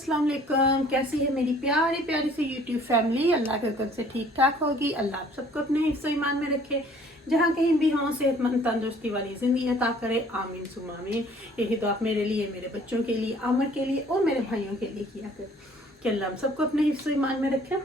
अस्सलाम वालेकुम। कैसी है मेरी प्यारी प्यारी सी यूट्यूब फैमिली। अल्लाह के हुक्म से ठीक ठाक होगी। अल्लाह आप सबको अपने हिफ्ज़ ईमान में रखे, जहाँ कहीं भी हों सेहतमंद तंदुरुस्ती वाली जिंदगी अता करे। आमीन सुम्मा आमीन। यही दुआ मेरे लिए, मेरे बच्चों के लिए, आमर के लिए और मेरे भाइयों के लिए किया करे कि अल्लाह हम सबको अपने हिफ्ज़ ईमान में रखे,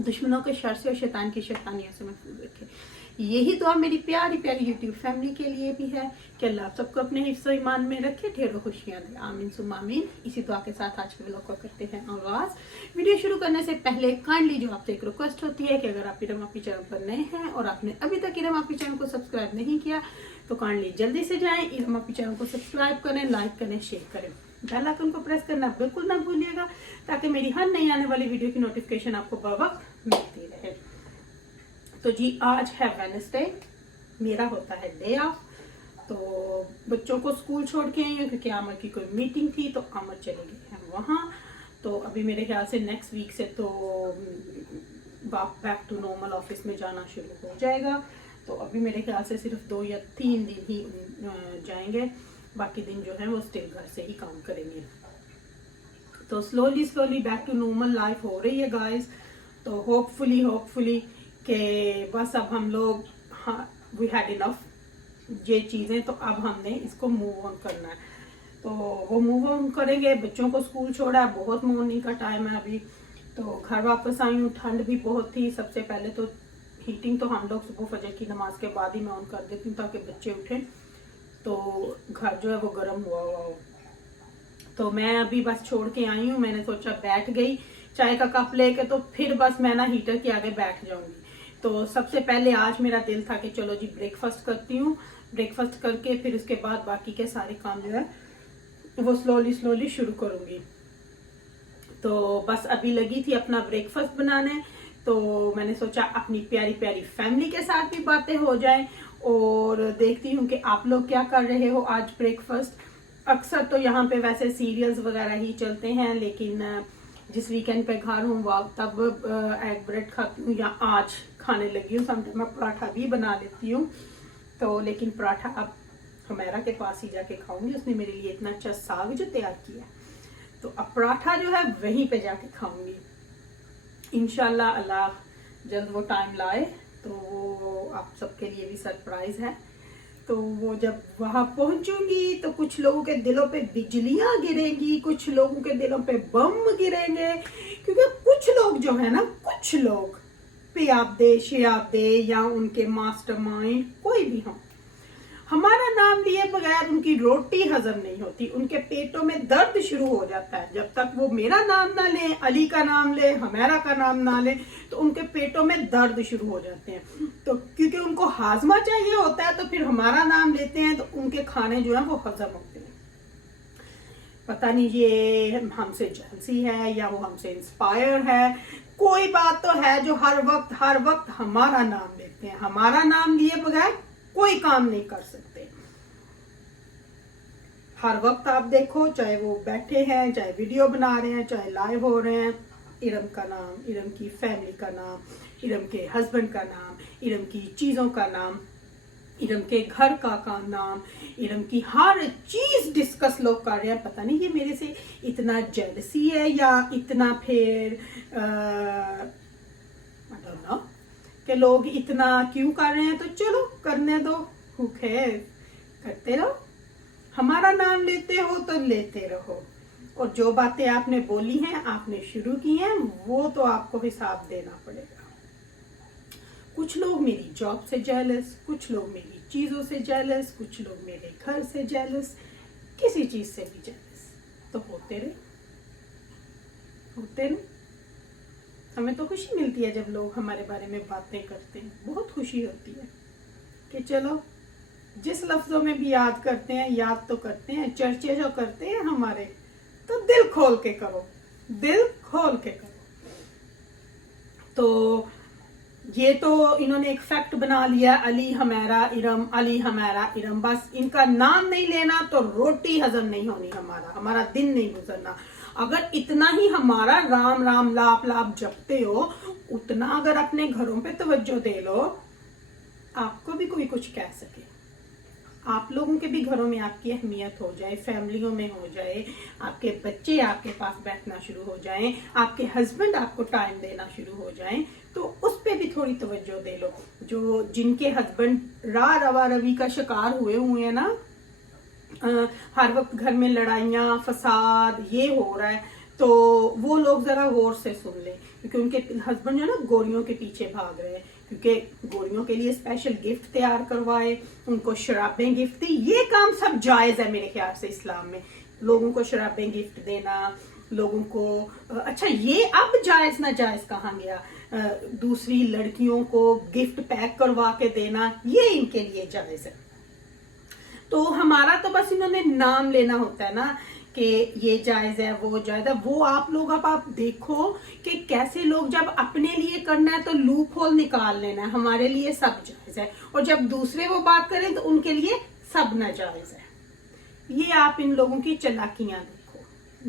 दुश्मनों के शर से और शैतान की शैतानियों से महफूज रखे। यही दुआ मेरी प्यारी प्यारी यूट्यूब फैमिली के लिए भी है कि अल्लाह आप सबको अपने हिफ्ज़ ईमान में रखे, ढेरों खुशियां दे। आमीन सुम्मा आमीन। इसी दुआ के साथ आज के व्लॉग को करते हैं आगाज। वीडियो शुरू करने से पहले काइंडली जो आपसे एक रिक्वेस्ट होती है कि अगर आप इरम आपी चैनल पर नए हैं और आपने अभी तक इरम आपी चैनल को सब्सक्राइब नहीं किया तो काइंडली जल्दी से जाएं, इरम आपी चैनल को सब्सक्राइब करें, लाइक करें, शेयर करें, बेल आइकन को प्रेस करना बिल्कुल ना भूलिएगा ताकि मेरी हर नई आने वाली वीडियो की नोटिफिकेशन आपको बर वक्त मिलती रहे। तो जी आज है वेडनेसडे, मेरा होता है डे ऑफ। तो बच्चों को स्कूल छोड़ के आई हूँ क्योंकि आमर की कोई मीटिंग थी तो आमर चले गए हैं वहाँ। तो अभी मेरे ख्याल से नेक्स्ट वीक से तो बैक टू नॉर्मल ऑफिस में जाना शुरू हो जाएगा। तो अभी मेरे ख्याल से सिर्फ 2 या 3 दिन ही जाएंगे, बाकी दिन जो है वो स्टिल घर से ही काम करेंगे। तो slowly slowly back to normal life हो रही है गाइस। तो होपफुली कि बस अब हम लोग, हाँ वी हैड इनफ ये चीज़ें, तो अब हमने इसको मूव ऑन करना है। तो वो मूव ऑन करेंगे। बच्चों को स्कूल छोड़ा है, बहुत मॉर्निंग का टाइम है अभी। तो घर वापस आई हूँ, ठंड भी बहुत थी। सबसे पहले तो हीटिंग तो हम लोग सुबह फजर की नमाज के बाद ही मैं ऑन कर देती हूँ ताकि बच्चे उठें तो घर जो है वो गर्म हुआ हो। तो मैं अभी बस छोड़ के आई हूँ, मैंने सोचा बैठ गई चाय का कप लेके, तो फिर बस मैं ना हीटर के आगे बैठ जाऊंगी। तो सबसे पहले आज मेरा दिल था कि चलो जी ब्रेकफास्ट करती हूँ, ब्रेकफास्ट करके फिर उसके बाद बाकी के सारे काम जो है वो स्लोली शुरू करूंगी। तो बस अभी लगी थी अपना ब्रेकफास्ट बनाने, तो मैंने सोचा अपनी प्यारी प्यारी फैमिली के साथ भी बातें हो जाएं और देखती हूँ कि आप लोग क्या कर रहे हो आज ब्रेकफास्ट। अक्सर तो यहाँ पे वैसे सीरियल्स वगैरह ही चलते हैं, लेकिन जिस वीकेंड पे घर हूँ तब एग ब्रेड खाती हूँ या आज खाने लगी हूँ। समटाइम मैं पराठा भी बना लेती हूँ, तो लेकिन पराठा अब हमेरा के पास ही जाके खाऊंगी। उसने मेरे लिए इतना अच्छा साग जो तैयार किया, तो अब पराठा जो है वहीं पे जाके खाऊंगी इंशाल्लाह। अल्लाह जल्द वो टाइम लाए तो वो आप सबके लिए भी सरप्राइज है। तो वो जब वहां पहुंचूंगी तो कुछ लोगों के दिलों पे बिजलियां गिरेंगी, कुछ लोगों के दिलों पे बम गिरेंगे, क्योंकि कुछ लोग जो है ना, कुछ लोग पियादे शियादे या उनके मास्टरमाइंड कोई भी हो, हमारा नाम लिए बगैर उनकी रोटी हजम नहीं होती, उनके पेटों में दर्द शुरू हो जाता है। जब तक वो मेरा नाम ना ले, अली का नाम ले, हमेरा का नाम ना ले, तो उनके पेटों में दर्द शुरू हो जाते हैं। तो क्योंकि उनको हाजमा चाहिए होता है, तो फिर हमारा नाम लेते हैं तो उनके खाने जो है वो हजम होते हैं। पता नहीं ये हमसे जेलसी है या वो हमसे इंस्पायर है, कोई बात तो है जो हर वक्त हमारा नाम लेते हैं। हमारा नाम लिए बगैर कोई काम नहीं कर सकते। हर वक्त आप देखो, चाहे वो बैठे हैं, चाहे वीडियो बना रहे हैं, चाहे लाइव हो रहे हैं, इरम का नाम, इरम की फैमिली का नाम, इरम के हस्बैंड का नाम, इरम की चीजों का नाम, इरम के घर का नाम, इरम की हर चीज डिस्कस लोग कर रहे हैं। पता नहीं ये मेरे से इतना जेलसी है या इतना फिर आई डोंट नो कि लोग इतना क्यों कर रहे हैं। तो चलो करने दो, करते रहो। हमारा नाम लेते हो तो लेते रहो, और जो बातें आपने बोली हैं, आपने शुरू की हैं, वो तो आपको हिसाब देना पड़ेगा। कुछ लोग मेरी जॉब से जेलस, कुछ लोग मेरी चीजों से जेलस, कुछ लोग मेरे घर से जेलस, किसी चीज से भी जेलस। तो होते रहे। हमें तो खुशी मिलती है जब लोग हमारे बारे में बातें करते हैं, बहुत खुशी होती है कि चलो जिस लफ्जों में भी याद करते हैं, याद तो करते हैं, चर्चे जो करते हैं हमारे, तो दिल खोल के करो, दिल खोल के करो। तो ये तो इन्होंने एक फैक्ट बना लिया, अली हमेरा इरम, अली हमेरा इरम। बस इनका नाम नहीं लेना तो रोटी हजम नहीं होनी, हमारा दिन नहीं गुजरना। अगर इतना ही हमारा राम राम लाप लाप जपते हो, उतना अगर अपने घरों पे तवज्जो दे लो, आपको भी कोई कुछ कह सके। आप लोगों के भी घरों में आपकी अहमियत हो जाए, फैमिलियों में हो जाए, आपके बच्चे आपके पास बैठना शुरू हो जाएं, आपके हस्बैंड आपको टाइम देना शुरू हो जाएं, तो उस पे भी थोड़ी तवज्जो दे लो। जो जिनके हस्बैंड रवा रवी का शिकार हुए हैं ना, हर वक्त घर में लड़ाइयाँ फसाद ये हो रहा है, तो वो लोग जरा गौर से सुन लें, क्योंकि उनके हस्बैंड जो ना गोरियों के पीछे भाग रहे हैं, क्योंकि गोरियों के लिए स्पेशल गिफ्ट तैयार करवाए, उनको शराबें गिफ्ट दी। ये काम सब जायज है मेरे ख्याल से इस्लाम में, लोगों को शराबें गिफ्ट देना, लोगों को अच्छा ये अब जायज ना जायज कहाँ गया, दूसरी लड़कियों को गिफ्ट पैक करवा के देना, ये इनके लिए जायज है। तो हमारा तो बस इन्होंने नाम लेना होता है ना कि ये जायज है वो जायज है। वो आप लोग अब आप देखो कि कैसे लोग जब अपने लिए करना है तो लूप होल निकाल लेना है, हमारे लिए सब जायज है, और जब दूसरे वो बात करें तो उनके लिए सब नाजायज है। ये आप इन लोगों की चालाकियां देखो,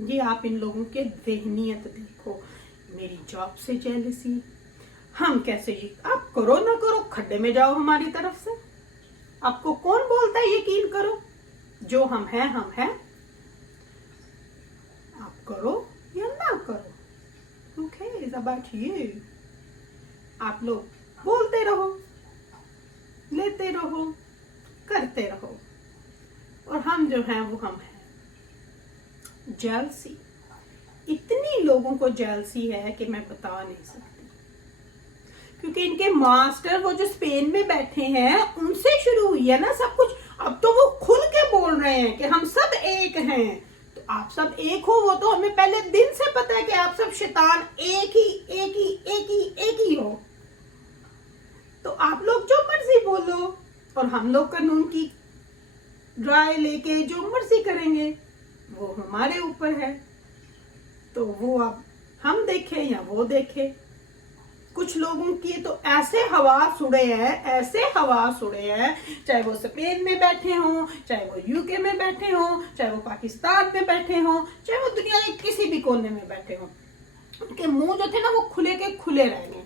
ये आप इन लोगों के ज़हनियत देखो। मेरी जॉब से जेलसी, हम कैसे, ये आप करो ना करो खड्डे में जाओ हमारी तरफ से। आपको कौन बोलता है यकीन करो, जो हम हैं हम हैं, आप करो या ना करो, ओके इट्स अबाउट यू। आप लोग बोलते रहो, लेते रहो, करते रहो, और हम जो हैं वो हम हैं। जेलसी, इतनी लोगों को जेलसी है कि मैं बता नहीं सकती, क्योंकि इनके मास्टर वो जो स्पेन में बैठे हैं उनसे शुरू हुई है ना सब कुछ। अब तो वो खुल के बोल रहे हैं कि हम सब एक हैं। तो आप सब एक हो, वो तो हमें पहले दिन से पता है कि आप सब शैतान एक ही हो। तो आप लोग जो मर्जी बोलो, और हम लोग कानून की राय लेके जो मर्जी करेंगे, वो हमारे ऊपर है। तो वो अब हम देखें या वो देखे। कुछ लोगों की तो ऐसे हवास उड़े हैं, चाहे वो स्पेन में बैठे हों, चाहे वो यूके में बैठे हों, चाहे वो पाकिस्तान में बैठे हों, चाहे वो दुनिया के किसी भी कोने में बैठे हों, उनके मुंह जो थे ना वो खुले के खुले रह गए।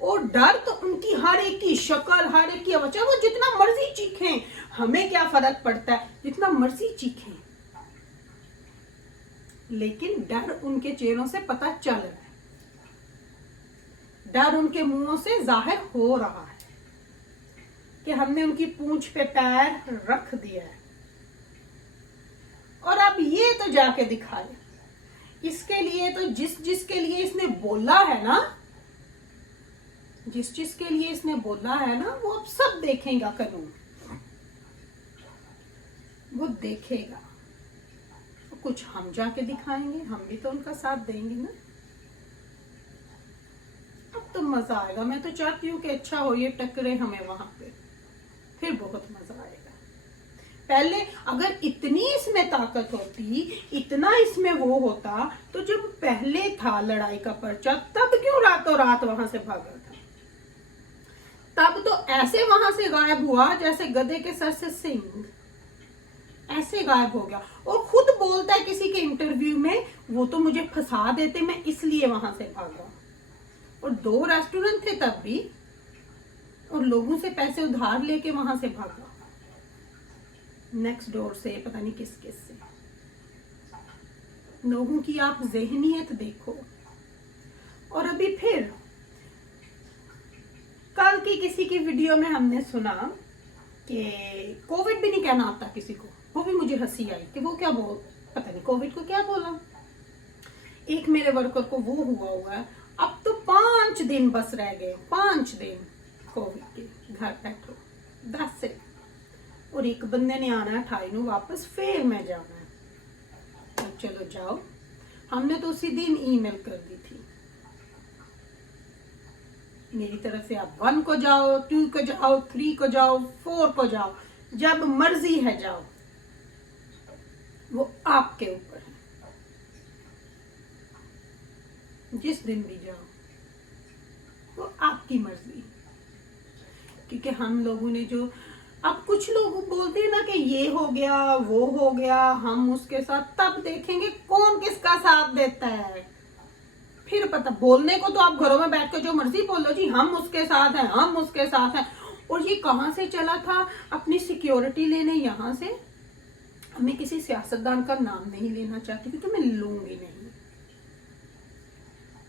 और डर तो उनकी हर एक की शक्ल, हर एक की आवाज, वो जितना मर्जी चीखें, हमें क्या फर्क पड़ता है, जितना मर्जी चीखें, लेकिन डर उनके चेहरों से पता चल रहा है, डर उनके मुंहों से जाहिर हो रहा है कि हमने उनकी पूंछ पे पैर रख दिया है। और अब ये तो जाके दिखा ले, इसके लिए तो जिसके लिए इसने बोला है ना, जिसके लिए इसने बोला है ना, वो अब सब देखेगा कानून, वो देखेगा। कुछ हम जाके दिखाएंगे, हम भी तो उनका साथ देंगे ना। अब तो मजा आएगा। मैं तो चाहती हूँ कि अच्छा हो ये टकरे हमें वहां पे, फिर बहुत मजा आएगा। पहले अगर इतनी इसमें ताकत होती, इतना इसमें वो होता, तो जब पहले था लड़ाई का पर्चा, तब क्यों रातों रात वहां से भागा था? तब तो ऐसे वहां से गायब हुआ जैसे गधे के सर से सिंग, ऐसे गायब हो गया। और खुद बोलता है किसी के इंटरव्यू में, वो तो मुझे फंसा देते, मैं इसलिए वहां से भागा। और 2 रेस्टोरेंट थे तब भी, और लोगों से पैसे उधार लेके वहां से भागा, नेक्स्ट डोर से, पता नहीं किस से। लोगों की आप ज़हनियत देखो। और अभी फिर कल की किसी की वीडियो में हमने सुना कि कोविड भी नहीं कहना आता किसी को, वो भी मुझे हंसी आई कि वो क्या बोल, पता नहीं कोविड को क्या बोला। एक मेरे वर्कर को वो हुआ है, अब तो 5 दिन बस रह गए, 5 दिन कोविड के, घर बैठो 10 से। और एक बंदे ने आना है 28 वापस, फिर मैं जाना है। तो चलो जाओ, हमने तो उसी दिन ईमेल कर दी थी मेरी तरफ से, आप 1 को जाओ, 2 को जाओ, 3 को जाओ, 4 को जाओ, जब मर्जी है जाओ, वो आपके ऊपर है, जिस दिन भी जाओ वो आपकी मर्जी। क्योंकि हम लोगों ने जो, अब कुछ लोग बोलते हैं ना कि ये हो गया वो हो गया, हम उसके साथ, तब देखेंगे कौन किसका साथ देता है। फिर पता, बोलने को तो आप घरों में बैठ कर जो मर्जी बोलो जी, हम उसके साथ हैं, हम उसके साथ हैं, और ये कहाँ से चला था? अपनी सिक्योरिटी लेने यहाँ से। मैं किसी सियासतदान का नाम नहीं लेना चाहती क्योंकि मैं लूंगी नहीं।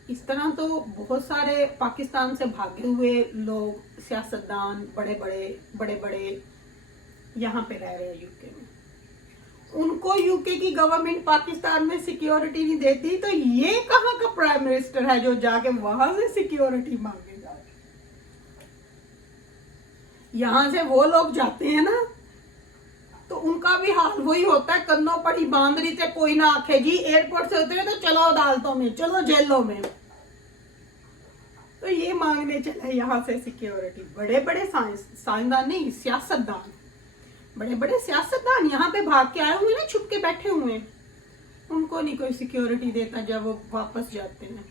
इस तरह तो बहुत सारे पाकिस्तान से भागे हुए लोग, सियासतदान, बड़े बड़े यहाँ पे रह रहे हैं यूके में। उनको यूके की गवर्नमेंट पाकिस्तान में सिक्योरिटी नहीं देती, तो ये कहाँ का प्राइम मिनिस्टर है जो जाके वहां से सिक्योरिटी मांगेगा? यहां से वो लोग जाते हैं ना, तो उनका भी हाल वही होता है, कन्नों पड़ी बांदरी से कोई ना आखे जी, एयरपोर्ट से उतरे तो चलो अदालतों में, चलो जेलों में। तो ये मांगने चले यहाँ से सिक्योरिटी। बड़े बड़े साइंसदान नहीं, सियासतदान, बड़े बड़े सियासतदान यहाँ पे भाग के आए हुए ना, छुप के बैठे हुए हैं, उनको नहीं कोई सिक्योरिटी देता जब वो वापस जाते हैं।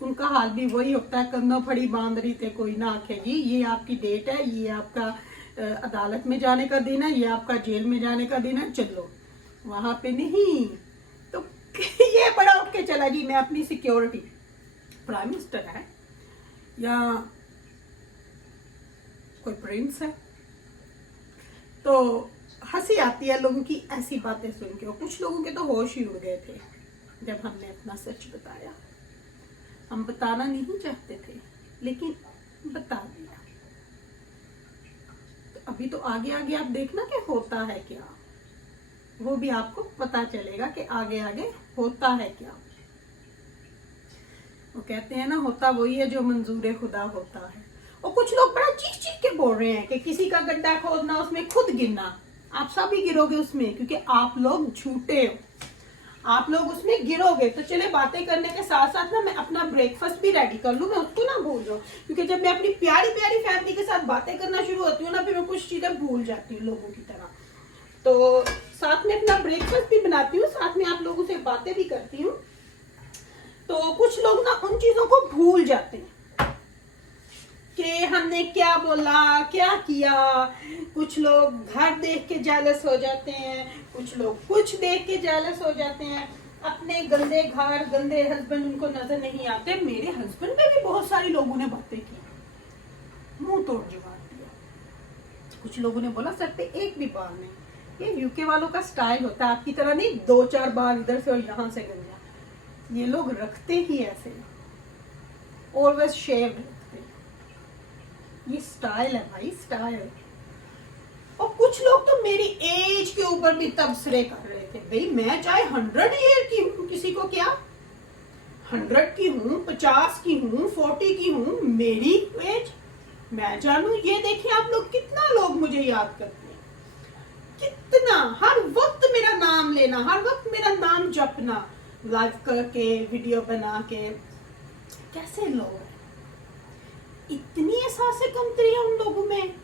उनका हाल भी वही होता है, कन्नों फड़ी बांदरी थे कोई ना आखेगी, ये आपकी डेट है, ये आपका अदालत में जाने का दिन है, ये आपका जेल में जाने का दिन है, चलो। वहां पे नहीं। तो ये बड़ा उठ के चला जी, मैं अपनी सिक्योरिटी, प्राइम मिनिस्टर है या कोई प्रिंस है, तो हंसी आती है लोगों की ऐसी बातें सुन के। और कुछ लोगों के तो होश ही उड़ गए थे जब हमने अपना सच बताया। हम बताना नहीं चाहते थे लेकिन बता दिया। तो अभी तो आगे आगे आप देखना कि होता है क्या, वो भी आपको पता चलेगा कि आगे आगे होता है क्या। वो कहते हैं ना, होता वही है जो मंजूर खुदा होता है। और कुछ लोग बड़ा चीख चीख के बोल रहे हैं कि किसी का गड्ढा खोदना, उसमें खुद गिरना। आप सब ही गिरोगे उसमें, क्योंकि आप लोग झूठे हो, आप लोग उसमें गिरोगे। तो चले, बातें करने के साथ साथ ना मैं अपना ब्रेकफास्ट भी रेडी कर लूं, मैं उसको ना भूल जाऊं, क्योंकि जब मैं अपनी प्यारी प्यारी फैमिली के साथ बातें करना शुरू होती हूँ ना, फिर मैं कुछ चीजें भूल जाती हूँ लोगों की तरह। तो साथ में अपना ब्रेकफास्ट भी बनाती हूँ, साथ में आप लोगों से बातें भी करती हूँ। तो कुछ लोग ना उन चीजों को भूल जाते हैं कि हमने क्या बोला, क्या किया। कुछ लोग घर देख के जेलस हो जाते हैं, कुछ लोग कुछ देख के जेलस हो जाते हैं। अपने गंदे घर, गंदे हस्बैंड उनको नजर नहीं आते। मेरे हस्बैंड पे भी बहुत सारे लोगों ने बातें की, मुंह तोड़ जवाब दिया। कुछ लोगों ने बोला सर पे एक भी बार नहीं। ये यूके वालों का स्टाइल होता है, आपकी तरह नहीं 2-4 बार इधर से और यहाँ से गंजा। ये लोग रखते ही ऐसे, ऑलवेज शेव रखते। ये स्टाइल है भाई, स्टाइल। और कुछ लोग तो मेरी एज के ऊपर भी तबसरे कर रहे थे। भाई मैं चाहे 100 ईयर की हूँ, किसी को क्या, 100 की हूँ, 50 की हूँ, 40 की हूँ, मेरी एज मैं जानू। ये देखिए आप लोग, कितना लोग मुझे याद करते हैं, कितना, हर वक्त मेरा नाम लेना, हर वक्त मेरा नाम जपना, लाइव करके, वीडियो बना के। कैसे लोग हैं, इतनी एहसास कमतरी है उन लोगों में।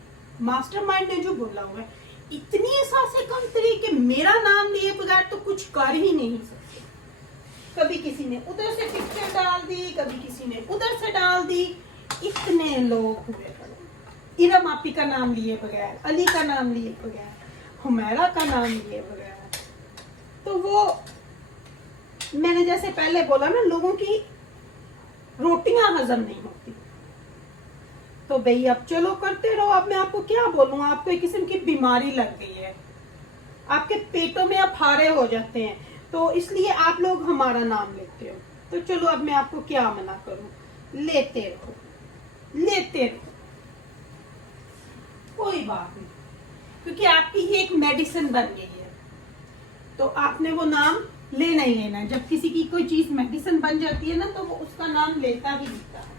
मास्टरमाइंड ने जो बोला हुआ है, इतनी एहसास कमतरी कि मेरा नाम लिए बगैर तो कुछ कर ही नहीं सकते। कभी किसी ने उधर से पिक्चर डाल दी, कभी किसी ने उधर से डाल दी। इतने लोग हुए खड़े, इरम आपी का नाम लिए बगैर, अली का नाम लिए बगैर, हुमैरा का नाम लिए बगैर। तो वो मैंने जैसे पहले बोला ना, लोगों की रोटियां हजम नहीं होती। तो भाई अब चलो करते रहो। अब मैं आपको क्या बोलूं, आपको एक किस्म की बीमारी लग गई है, आपके पेटों में अफारे हो जाते हैं, तो इसलिए आप लोग हमारा नाम लेते हो। तो चलो अब मैं आपको क्या मना करूं, लेते रहो, लेते रहो, कोई बात नहीं, क्योंकि आपकी ये एक मेडिसिन बन गई है। तो आपने वो नाम लेना ही लेना है। जब किसी की कोई चीज मेडिसिन बन जाती है ना, तो वो उसका नाम लेता ही लेता है।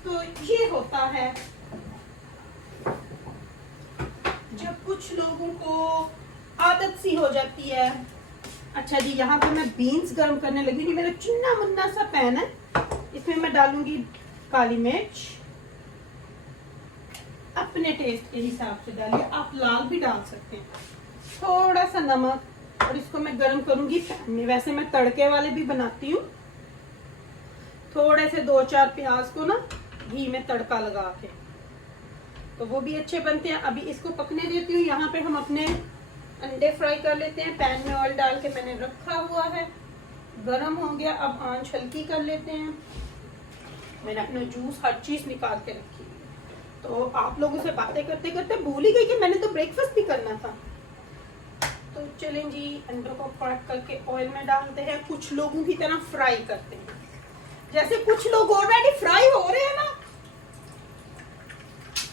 तो ये होता है जब कुछ लोगों को आदत सी हो जाती है। अच्छा जी, यहाँ पे मैं बीन्स गर्म करने लगी हूँ। मेरा चिन्ना मुन्ना सा पैन है, इसमें मैं डालूंगी काली मिर्च, अपने टेस्ट के हिसाब से डालिए, आप लाल भी डाल सकते हैं, थोड़ा सा नमक, और इसको मैं गर्म करूंगी पैन में। वैसे मैं तड़के वाले भी बनाती हूँ, थोड़े से 2-4 प्याज को ना घी में तड़का लगा के, तो वो भी अच्छे बनते हैं। अभी इसको पकने देती हूँ। यहाँ पे हम अपने अंडे फ्राई कर लेते हैं। पैन में ऑयल डाल के मैंने रखा हुआ है, गरम हो गया। अब आंच हल्की कर लेते हैं। मैंने अपना जूस हर चीज निकाल के रखी। तो आप लोगों से बातें करते करते भूल ही गई कि मैंने तो ब्रेकफास्ट भी करना था। तो चलें जी, अंडों को फ्राई करके ऑयल में डालते हैं, कुछ लोगों की तरह फ्राई करते हैं। जैसे कुछ लोग ऑलरेडी फ्राई हो रहे हैं ना,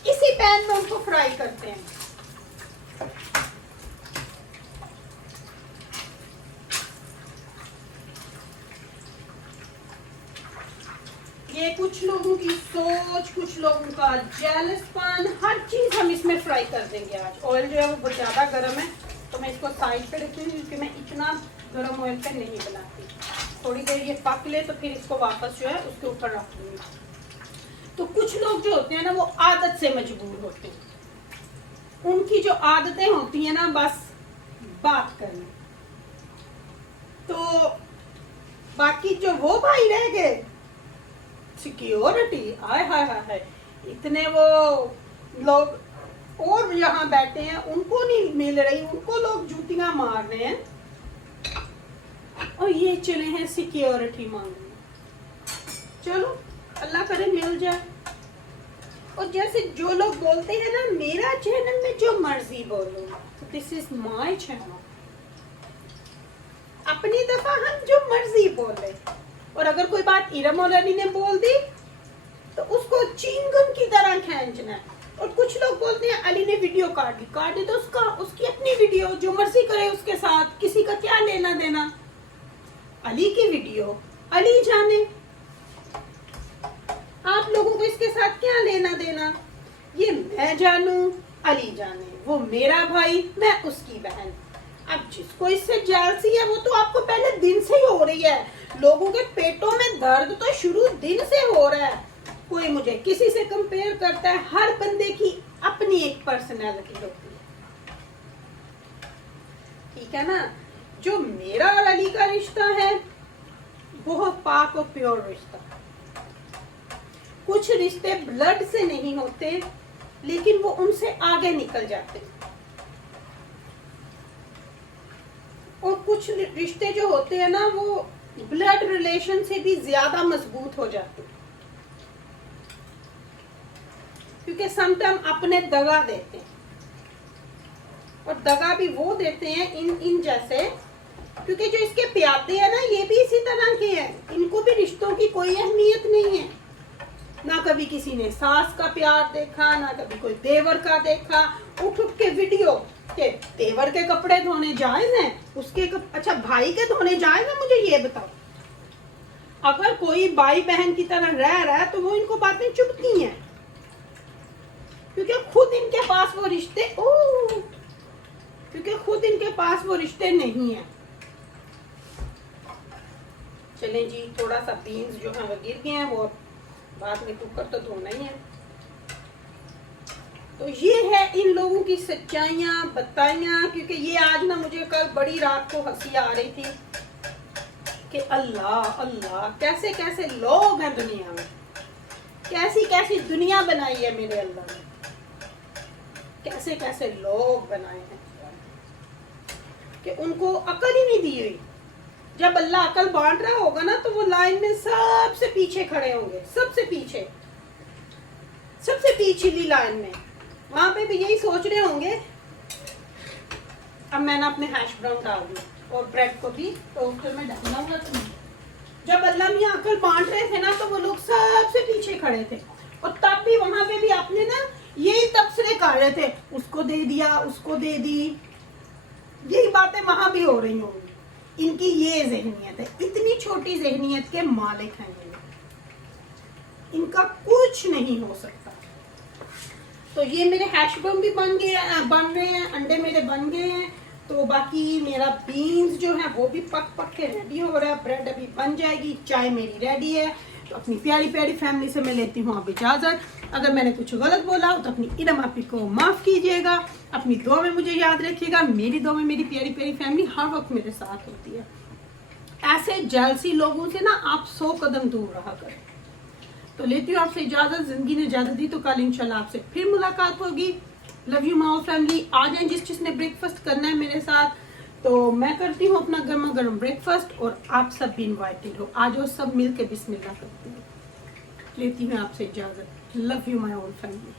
इसी पैन में उनको फ्राई करते हैं। ये कुछ लोगों की सोच, कुछ लोगों का जेलसपन, हर चीज हम इसमें फ्राई कर देंगे आज। ऑयल जो है वो बहुत ज्यादा गर्म है, तो मैं इसको साइड पे रखती हूँ क्योंकि मैं इतना गर्म ऑयल पे नहीं बनाती। थोड़ी देर ये पक ले तो फिर इसको वापस जो है उसके ऊपर रख दूंगी। तो कुछ लोग जो होते हैं ना, वो आदत से मजबूर होते हैं। उनकी जो आदतें होती हैं ना, बस बात करनी। तो बाकी जो वो भाई रह गए, सिक्योरिटी, आय हाय हाय हाय, इतने वो लोग और यहाँ बैठे हैं, उनको नहीं मिल रही, उनको लोग जूतियां मार रहे हैं और ये चले हैं सिक्योरिटी मांगने। चलो अल्लाह करे मिल जाए। और जैसे जो लोग बोलते हैं ना, मेरा चैनल में जो मर्जी बोलो, दिस इज माय चैनल, अपनी दफा हम जो मर्जी बोले। और अगर कोई बात इरम और अली ने बोल दी तो उसको चिंगम की तरह खींचना है। और कुछ लोग बोलते हैं अली ने वीडियो काट दी तो उसकी अपनी वीडियो, जो मर्जी करे उसके साथ, किसी का क्या लेना देना। अली की वीडियो अली जाने, आप लोगों को इसके साथ क्या लेना देना। ये मैं जानू, अली जाने, वो मेरा भाई, मैं उसकी बहन। अब जिसको इससे जेलसी है वो तो आपको पहले दिन से ही हो रही है। लोगों के पेटों में दर्द तो शुरू दिन से हो रहा है। कोई मुझे किसी से कंपेयर करता है। हर बंदे की अपनी एक पर्सनैलिटी होती है, ठीक है ना। जो मेरा और अली का रिश्ता है वो पाक और प्योर रिश्ता। कुछ रिश्ते ब्लड से नहीं होते, लेकिन वो उनसे आगे निकल जाते। और कुछ रिश्ते जो होते हैं ना, वो ब्लड रिलेशन से भी ज्यादा मजबूत हो जाते हैं, क्योंकि समटाइम अपने दगा देते हैं। और दगा भी वो देते हैं इन जैसे, क्योंकि जो इसके प्यादे हैं ना, ये भी इसी तरह के हैं। इनको भी रिश्तों की कोई अहमियत नहीं है। ना कभी किसी ने सास का प्यार देखा, ना कभी कोई देवर का देखा। उठ उठ के वीडियो के देवर के कपड़े धोने जायज हैं, उसके अच्छा भाई के धोने जायज है। मुझे ये बताओ, अगर कोई भाई बहन की तरह रह रहा है तो वो इनको बातें चुभती हैं, क्योंकि खुद इनके पास वो रिश्ते नहीं है। चलें जी, थोड़ा सा बीन्स जो है वो गिर गए हैं, वो बाद में कुकर तो धोना ही है। तो ये है इन लोगों की सच्चाइयां बताइयां। क्योंकि ये आज ना मुझे कल बड़ी रात को हंसी आ रही थी कि अल्लाह अल्लाह, कैसे कैसे लोग हैं दुनिया में, कैसी कैसी दुनिया बनाई है मेरे अल्लाह ने, कैसे कैसे लोग बनाए हैं कि उनको अकल ही नहीं दी हुई। जब अल्लाह अकल बांट रहा होगा ना, तो वो लाइन में सबसे पीछे खड़े होंगे, सबसे पीछली लाइन में। वहां पे भी यही सोच रहे होंगे, अब मैंने अपने हैश ब्राउन डाल दिया और ब्रेड को भी टोस्टर में डालना होगा। जब अल्लाह मियां अकल बांट रहे थे ना, तो वो लोग सबसे पीछे खड़े थे। और तब भी वहां पे भी आपने ना यही तबसरे कर रहे थे, उसको दे दिया, उसको दे दी। यही बातें वहां भी हो रही होंगी। इनकी ये ज़हनियत है, इतनी छोटी ज़हनियत के मालिक हैं ये। इनका कुछ नहीं हो सकता। तो ये मेरे हैश ब्राउन भी बन रहे हैं, अंडे मेरे बन गए हैं। तो बाकी मेरा बीन्स जो है वो भी पक के रेडी हो रहा है। ब्रेड अभी बन जाएगी, चाय मेरी रेडी है। तो अपनी प्यारी प्यारी फैमिली से मैं लेती हूँ अब इजाज़त। अगर मैंने कुछ गलत बोला हो तो अपनी इरम आपी को माफ़ कीजिएगा। अपनी दुआ में मुझे याद रखिएगा। मेरी दुआ में मेरी प्यारी प्यारी फैमिली हर वक्त मेरे साथ होती है। ऐसे जेलसी लोगों से ना आप 100 कदम दूर रहा करें। तो लेती हूँ आपसे इजाज़त। ज़िंदगी ने इजाज़त दी तो कल इंशाल्लाह आपसे फिर मुलाकात होगी। Love you my family. आ जाएं जिसने ब्रेकफास्ट करना है मेरे साथ। तो मैं करती हूँ अपना गर्मा गर्म ब्रेकफास्ट और आप सब भी इनवाइटेड हो। आज वो सब मिल के बिस्मिल्लाह करती हूँ। लेती हूँ आपसे इजाजत। Love you my old family.